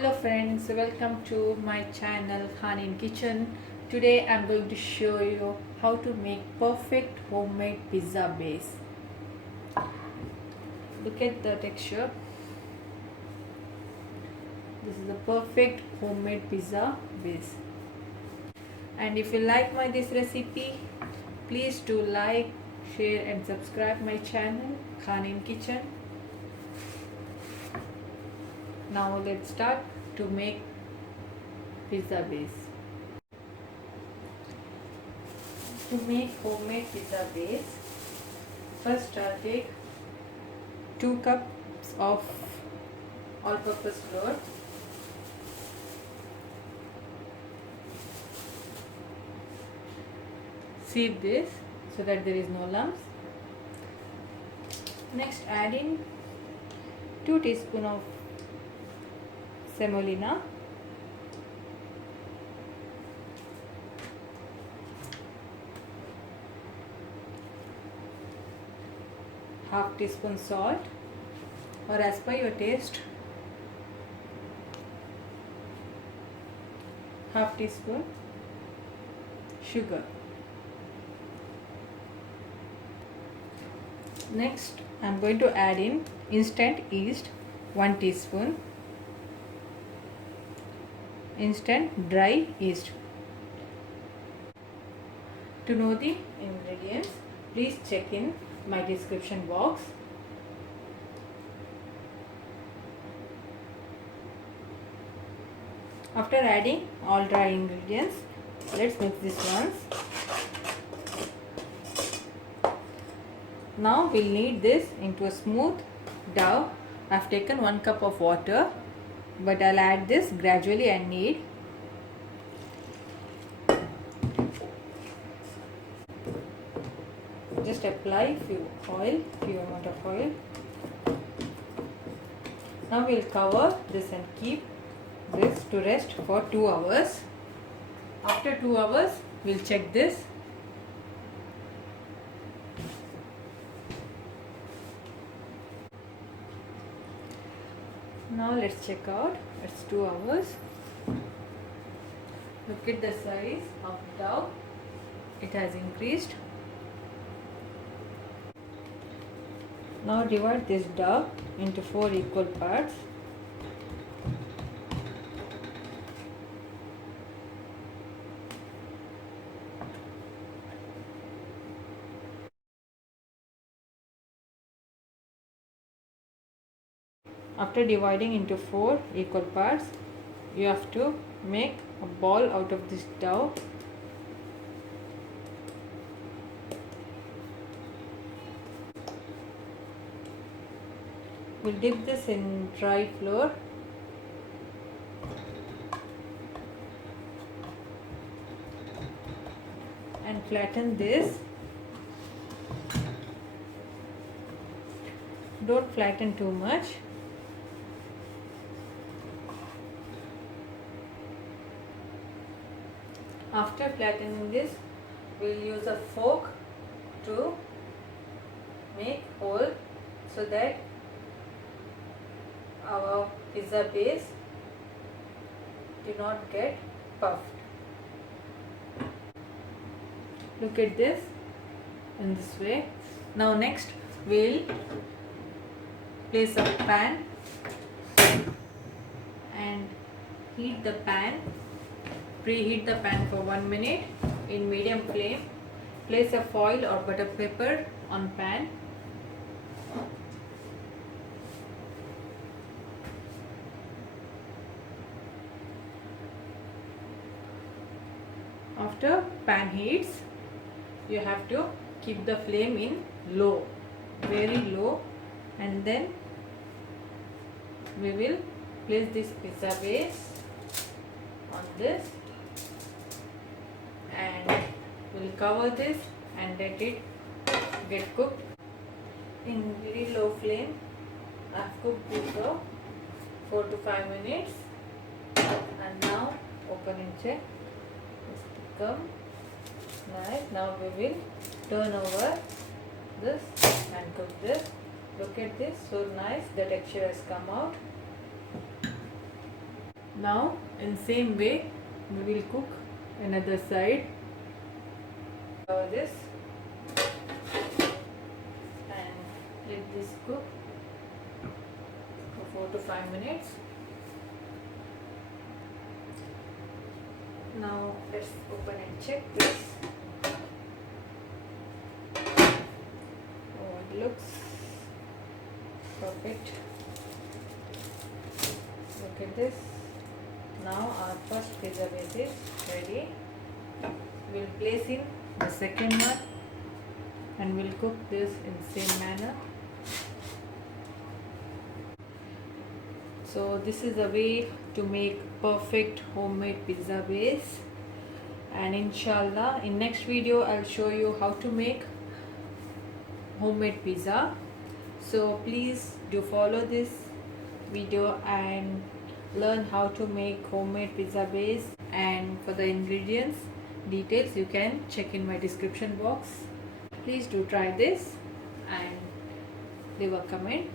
Hello friends, welcome to my channel Khanin Today I'm going to show you how to make perfect homemade pizza base. Look at the texture. This is a perfect homemade pizza base. And if you like this recipe, please do like, share and subscribe my channel Khanin Kitchen. Now let's start to make pizza base. To make homemade pizza base, first I'll take 2 cups of all-purpose flour, sieve this so that there is no lumps. Next add in 2 teaspoons of semolina, half teaspoon salt or as per your taste, half teaspoon sugar. Next I am going to add in instant yeast, 1 teaspoon, instant dry yeast. To know the ingredients, please check in my description box. After adding all dry ingredients, let's mix this once. Now we'll knead this into a smooth dough. I've taken 1 cup of water, but I'll add this gradually and knead. Just apply few amount of oil. Now we'll cover this and keep this to rest for 2 hours. After 2 hours, we'll check this. Now let's check out. It's 2 hours. Look at the size of the dough. It has increased. Now divide this dough into 4 equal parts. After dividing into 4 equal parts, you have to make a ball out of this dough. We'll dip this in dry flour and flatten this. Don't flatten too much. After flattening this, we'll use a fork to make hole so that our pizza base do not get puffed. Look at this in this way. Now next we'll place a pan and heat the pan. Preheat the pan for 1 minute in medium flame. Place a foil or butter paper on pan. After pan heats, you have to keep the flame in low, very low, and then we will place this pizza base on this and we'll cover this and let it get cooked in very low flame. I've cooked this for 4 to 5 minutes and now open and check. It's become nice. Now we will turn over this and cook this. Look at this, so nice, the texture has come out. Now in same way we will cook another side. Cover this and let this cook for 4 to 5 minutes. Now let's open and check this. Oh, it looks perfect. Look at this. Now our first pizza base is ready. We'll place in the second one and we'll cook this in the same manner. So this is a way to make perfect homemade pizza base, and inshallah in next video I'll show you how to make homemade pizza. So please do follow this video and learn how to make homemade pizza base, and for the ingredients details you can check in my description box. Please do try this and leave a comment.